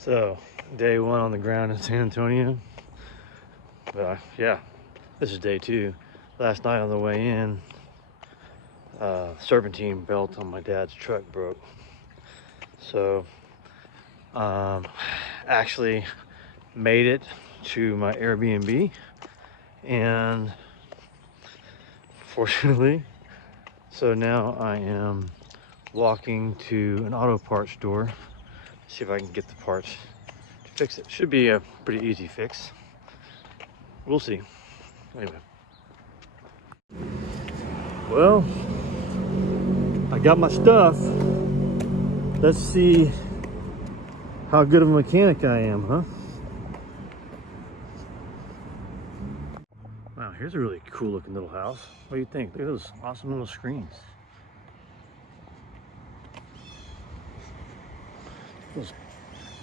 So, day one on the ground in San Antonio. But yeah, this is day two. Last night on the way in, serpentine belt on my dad's truck broke. So, actually made it to my Airbnb, and fortunately, so now I am walking to an auto parts store, see if I can get the parts to fix it. Should be a pretty easy fix. We'll see. Anyway. Well, I got my stuff. Let's see how good of a mechanic I am, huh? Wow, here's a really cool looking little house. What do you think? Look at those awesome little screens.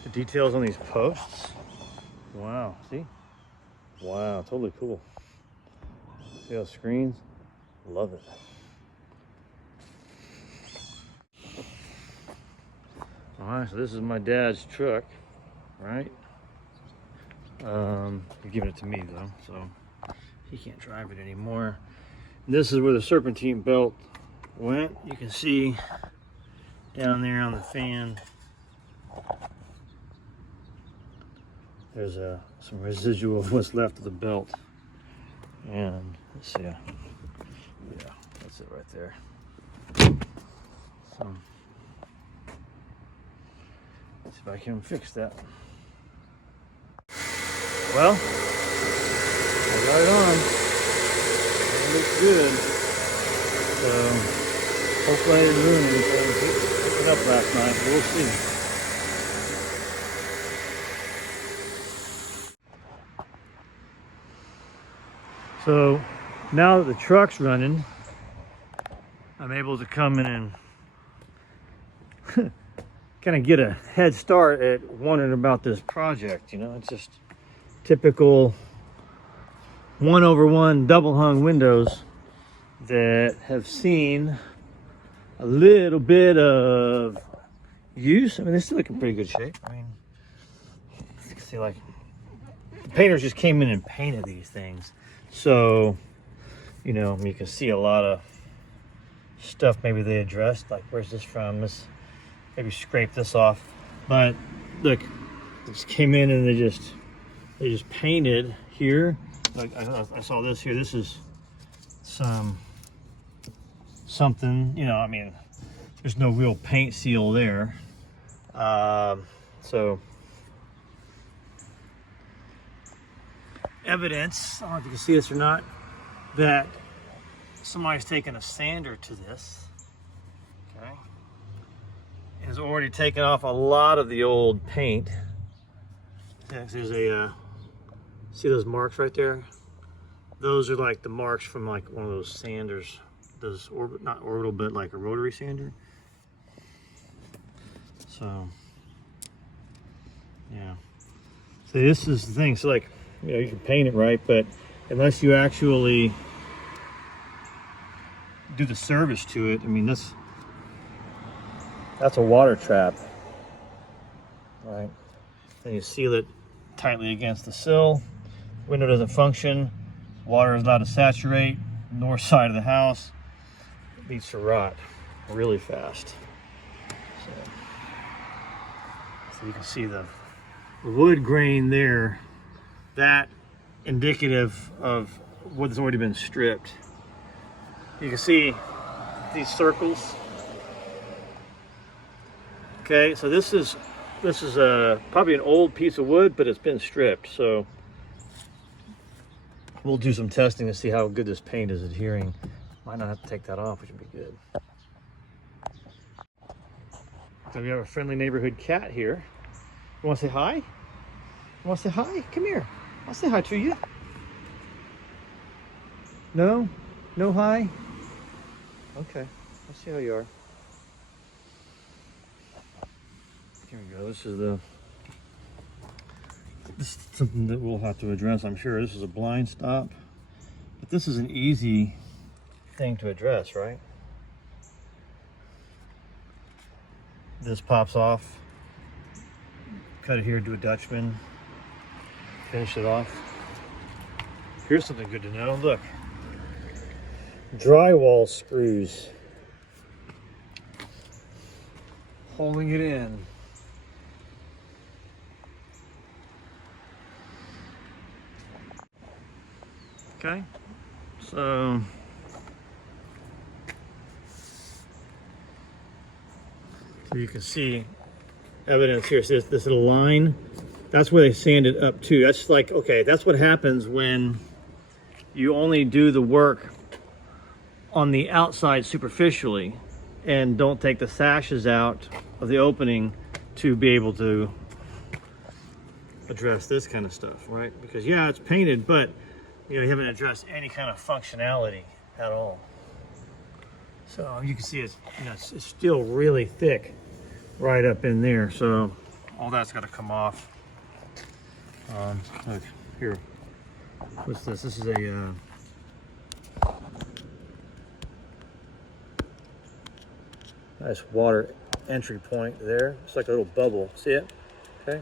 The details on these posts. Wow, see? Wow, totally cool. See those screens? Love it. All right, so this is my dad's truck, right? He's giving it to me though, so he can't drive it anymore. And this is where the serpentine belt went. You can see down there on the fan, there's some residual of what's left of the belt. And let's see, yeah, that's it right there. So let's see if I can fix that. Well, I got it on. It looks good. So hopefully I didn't ruin anything. Picked it up last night. We'll see. So now that the truck's running, I'm able to come in and kind of get a head start at wondering about this project. You know, it's just typical 1/1 double hung windows that have seen a little bit of use. I mean, they're still in pretty good shape. I mean, you can see like the painters just came in and painted these things. So, you know, you can see a lot of stuff maybe they addressed, like where's this from? This maybe scrape this off. But look, they just came in and they just painted here. Like I saw this here. This is something, you know, I mean, there's no real paint seal there. So evidence, I don't know if you can see this or not, that somebody's taken a sander to this, okay, and has already taken off a lot of the old paint. Yeah, there's a, see those marks right there? Those are like the marks from like one of those sanders, those not orbital, but like a rotary sander. So, yeah. So this is the thing, so like, you know, you can paint it right, but unless you actually do the service to it, I mean, that's a water trap, right? Then you seal it tightly against the sill. Window doesn't function. Water is allowed to saturate. North side of the house, it leads to rot really fast. So you can see the wood grain there. That indicative of what's already been stripped. You can see these circles. Okay, so this is probably an old piece of wood, but it's been stripped. So we'll do some testing to see how good this paint is adhering. Might not have to take that off, which would be good. So we have a friendly neighborhood cat here. You want to say hi? You want to say hi? Come here. I'll say hi to you. No? No hi? Okay, let's see how you are. Here we go. This is something that we'll have to address, I'm sure. This is a blind stop, but this is an easy thing to address, right? This pops off. cut it here, do a Dutchman, finish it off. Here's something good to know. Look, drywall screws holding it in. Okay, so you can see evidence here. So this little line, that's where they sanded up to. That's like, okay, that's what happens when you only do the work on the outside superficially and don't take the sashes out of the opening to be able to address this kind of stuff, right? Because yeah, it's painted, but you haven't addressed any kind of functionality at all. So you can see it's it's still really thick right up in there. So all that's got to come off. Look here. What's this? This is a nice water entry point there. It's like a little bubble. See it? Okay.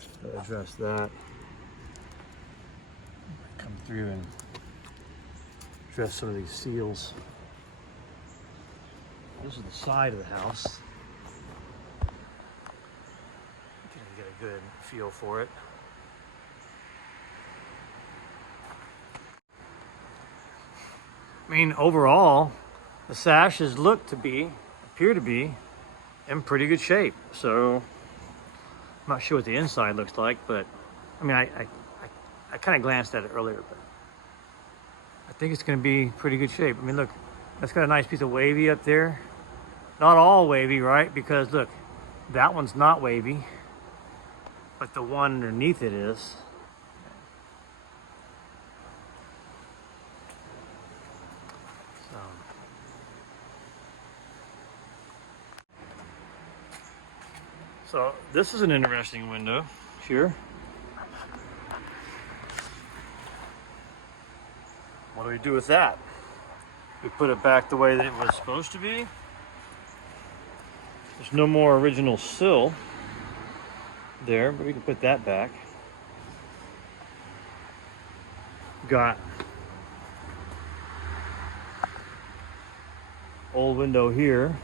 So address that. Come through and address some of these seals. This is the side of the house. You can get a good feel for it. I mean, overall, the sashes appear to be in pretty good shape. So I'm not sure what the inside looks like, but I mean, I kind of glanced at it earlier, but I think it's going to be pretty good shape. I mean, look, that's got a nice piece of wavy up there. Not all wavy, right? Because look, that one's not wavy, but the one underneath it is. So this is an interesting window here. What do we do with that? We put it back the way that it was supposed to be. There's no more original sill there, but we can put that back. Got old window here.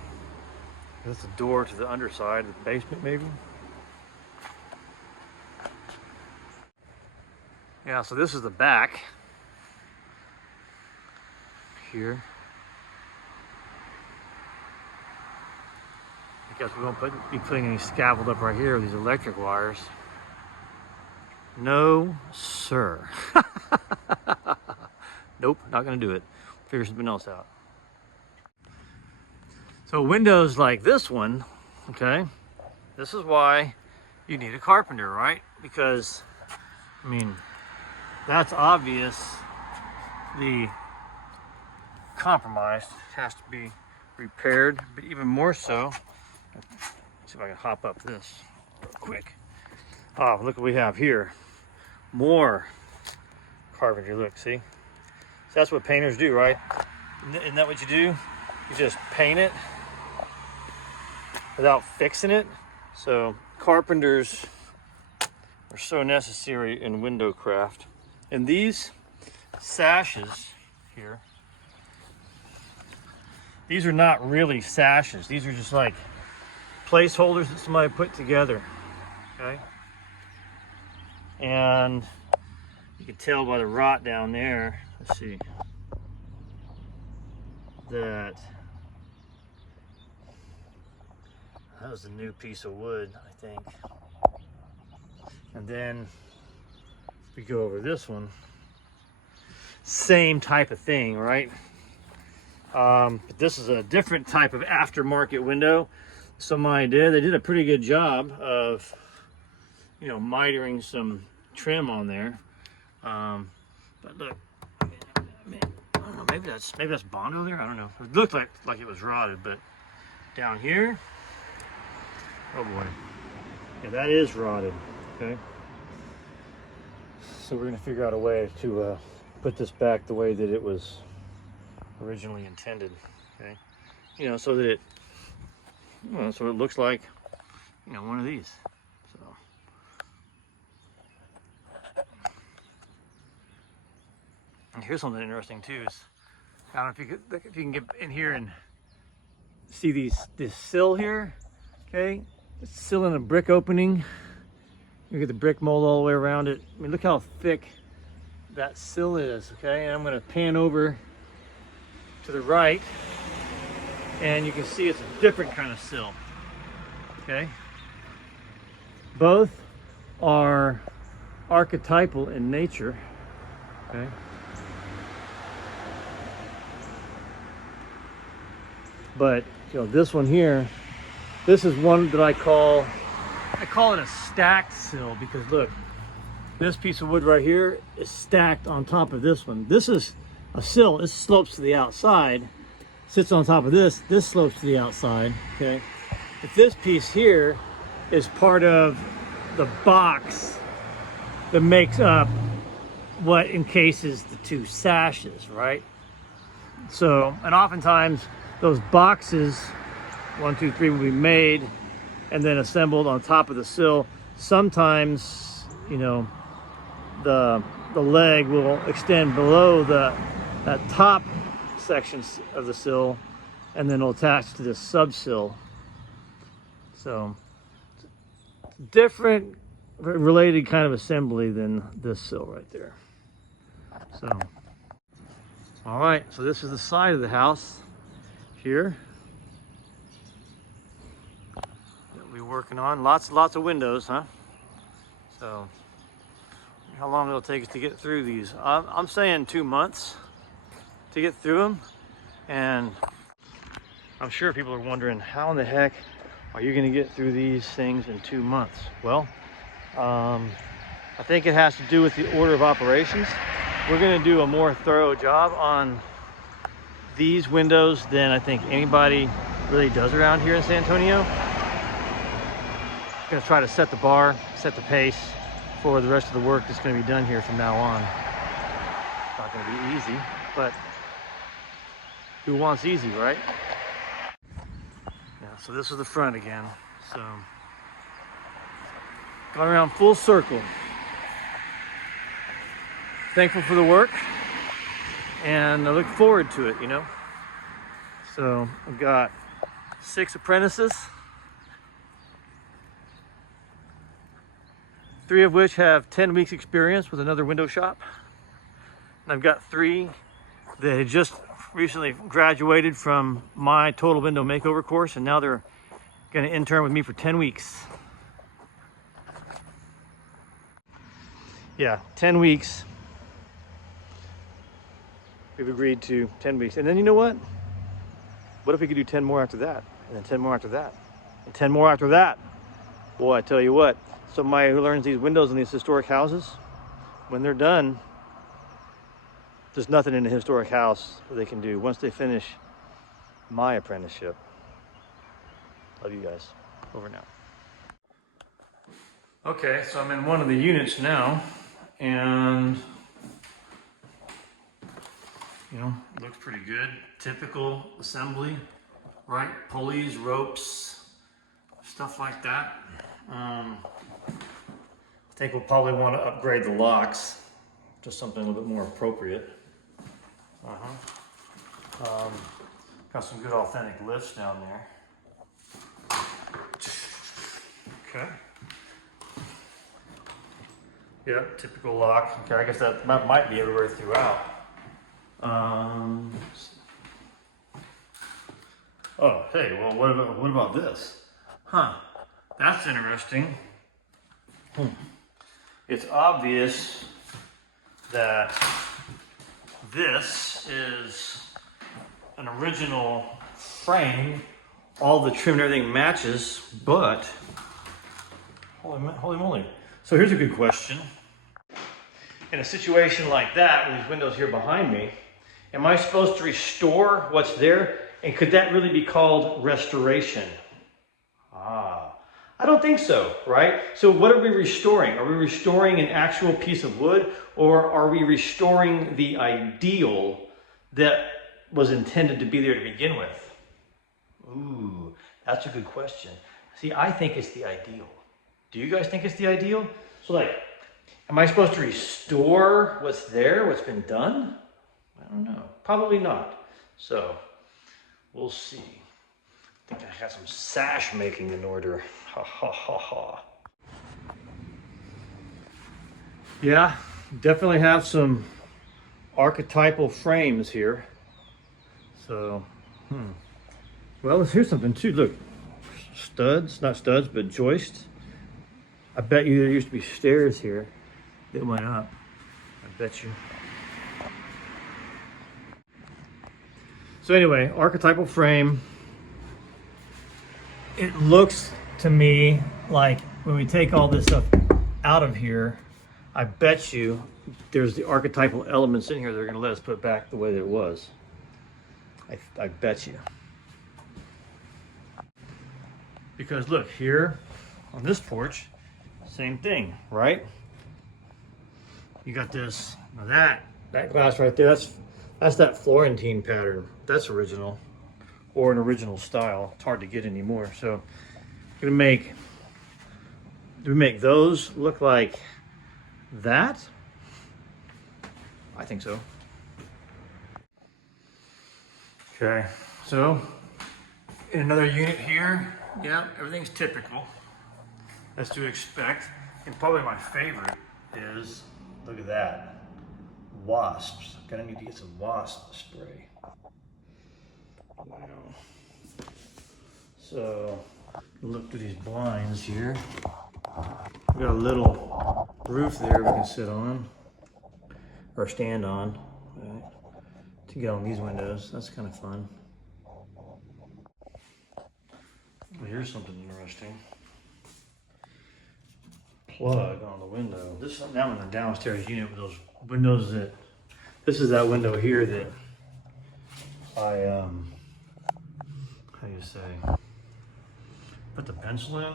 That's the door to the underside of the basement, maybe. Yeah, so this is the back here. I guess we won't be putting any scaffold up right here with these electric wires. No, sir. Nope, not gonna do it. Figure something else out. So windows like this one, okay, this is why you need a carpenter, right? Because, I mean, that's obvious. The compromised has to be repaired, but even more so, let's see if I can hop up this real quick. Oh, look what we have here. More carpentry, look, see? So that's what painters do, right? Isn't that what you do? You just paint it without fixing it. So carpenters are so necessary in window craft. And these sashes here, these are not really sashes. These are just like placeholders that somebody put together, okay? And you can tell by the rot down there, let's see, that was a new piece of wood, I think. And then if we go over this one, same type of thing, right? But this is a different type of aftermarket window. Somebody they did a pretty good job of, mitering some trim on there. But look, I don't know, maybe that's Bondo there. I don't know. It looked like it was rotted, but down here, oh boy, yeah, that is rotted. Okay, so we're gonna figure out a way to put this back the way that it was originally intended. Okay, so that it, so it looks like, you know, one of these. So. And here's something interesting too. Is I don't know if you can get in here and see this sill here. Okay, it's sill in a brick opening. You get the brick mold all the way around it. I mean, look how thick that sill is. Okay, and I'm going to pan over to the right, and you can see it's a different kind of sill. Okay, both are archetypal in nature. Okay. But you know, this one here, this is one that I call it a stacked sill, because look, this piece of wood right here is stacked on top of this one. This is a sill. This slopes to the outside, sits on top of this. This slopes to the outside. Okay, but this piece here is part of the box that makes up what encases the two sashes, right? So, and oftentimes those boxes, 1, 2, 3, will be made and then assembled on top of the sill. Sometimes, you know, the leg will extend below that top section of the sill, and then it'll attach to this sub-sill. So, different related kind of assembly than this sill right there. So, all right, so this is the side of the house here that we're working on. Lots of windows, huh? So how long it'll take us to get through these? I'm saying 2 months to get through them, and I'm sure people are wondering, how in the heck are you going to get through these things in 2 months? Well, I think it has to do with the order of operations. We're going to do a more thorough job on these windows than I think anybody really does around here in San Antonio. I'm going to try to set the bar, set the pace for the rest of the work that's going to be done here from now on. It's not going to be easy, but who wants easy, right? Yeah, so this is the front again. So going around full circle. Thankful for the work, and I look forward to it, you know. So I've got 6 apprentices, 3 of which have 10 weeks experience with another window shop. And I've got 3 that had just recently graduated from my total window makeover course, and now they're going to intern with me for 10 weeks. Yeah, 10 weeks. We've agreed to 10 weeks. And then you know what? What if we could do 10 more after that? And then 10 more after that? And 10 more after that? Boy, I tell you what, somebody who learns these windows in these historic houses, when they're done, there's nothing in a historic house that they can do once they finish my apprenticeship. Love you guys. Over now. Okay, so I'm in one of the units now, and you know, it looks pretty good. Typical assembly, right? Pulleys, ropes, stuff like that. I think we'll probably want to upgrade the locks, just something a little bit more appropriate. Got some good authentic lifts down there. Okay. Yeah, typical lock. Okay, I guess that might be everywhere throughout. Oh, hey, well, what about this? Huh, that's interesting. It's obvious that this is an original frame. All the trim and everything matches, but holy moly. So here's a good question. In a situation like that, with these windows here behind me, am I supposed to restore what's there? And could that really be called restoration? I don't think so, right? So what are we restoring? Are we restoring an actual piece of wood, or are we restoring the ideal that was intended to be there to begin with? Ooh, that's a good question. See, I think it's the ideal. Do you guys think it's the ideal? So like, am I supposed to restore what's there, what's been done? I don't know, probably not. So, we'll see. I think I got some sash making in order. Ha ha ha ha. Yeah, definitely have some archetypal frames here. So, well, here's something too. Look, studs, not studs, but joists. I bet you there used to be stairs here that went up. I bet you. So anyway, archetypal frame. It looks to me like when we take all this stuff out of here, I bet you there's the archetypal elements in here that are gonna let us put it back the way that it was. I bet you. Because look, here on this porch, same thing, right? You got this, now that glass right there, that's that Florentine pattern. That's original, or an original style. It's hard to get anymore. So do we make those look like that? I think so. Okay, so in another unit here, yeah, everything's typical, as to expect. And probably my favorite is, look at that, wasps. Gonna need to get some wasp spray. Wow. So, look through these blinds here. We got a little roof there we can sit on, or stand on, right, to get on these windows. That's kind of fun. Well, here's something interesting. Plug on the window. This is now in the downstairs unit with those windows that, this is that window here that I, how do you say, put the pencil in.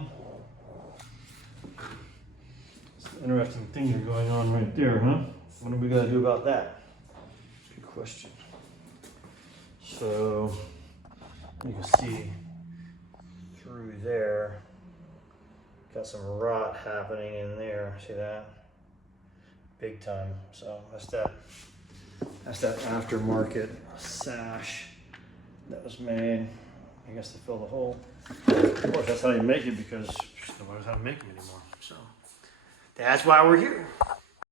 It's an interesting thing here going on right there, huh? What are we gonna do about that? Good question. So, you can see through there, got some rot happening in there. See that? Big time. So that's that aftermarket sash that was made, I guess, to fill the hole. Of course, that's how you make it, because nobody knows how to make them anymore. So that's why we're here.